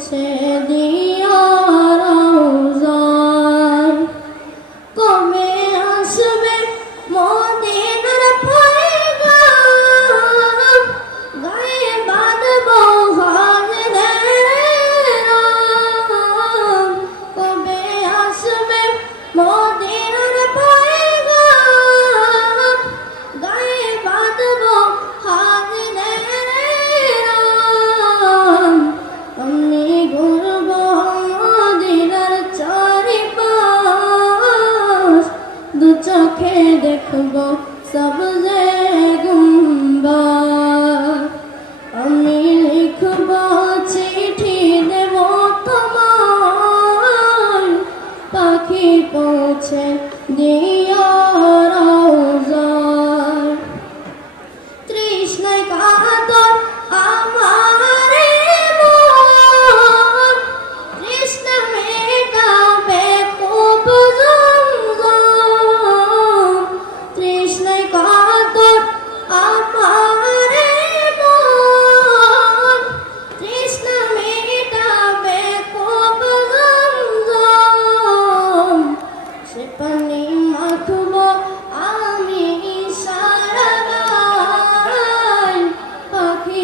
পৌঁছে Come on, summer.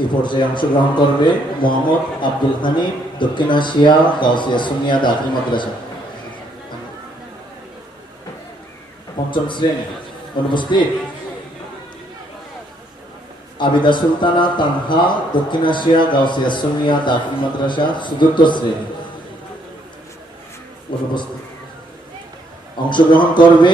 এই পর্যায়ে অংশগ্রহণ করবে মোহাম্মদ আব্দুল হানিফ দক্ষিণ এশিয়া, গাউসিয়া, সুনিয়া, দাখিল মাদ্রাসা। পঞ্চম শ্রেণি, অনুপস্থিত। আবিদা সুলতানা, তানহা, দক্ষিণ এশিয়া, গাউসিয়া, সুনিয়া, দাখিল মাদ্রাসা, চতুর্থ শ্রেণি। অনুপস্থিত। অংশগ্রহণ করবে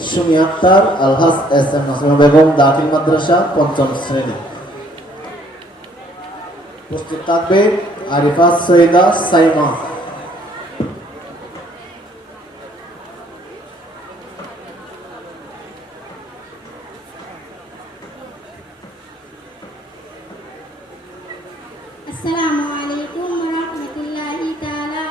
সুমি আক্তার আলহাস এস এম নাসমা বেগম, দাখিল মাদ্রাসা, পঞ্চম শ্রেণি। উপস্থিত থাকবে আরিফা সৈয়দা সাইমা। আসসালামু আলাইকুম ওয়া রাহমাতুল্লাহি তাআলা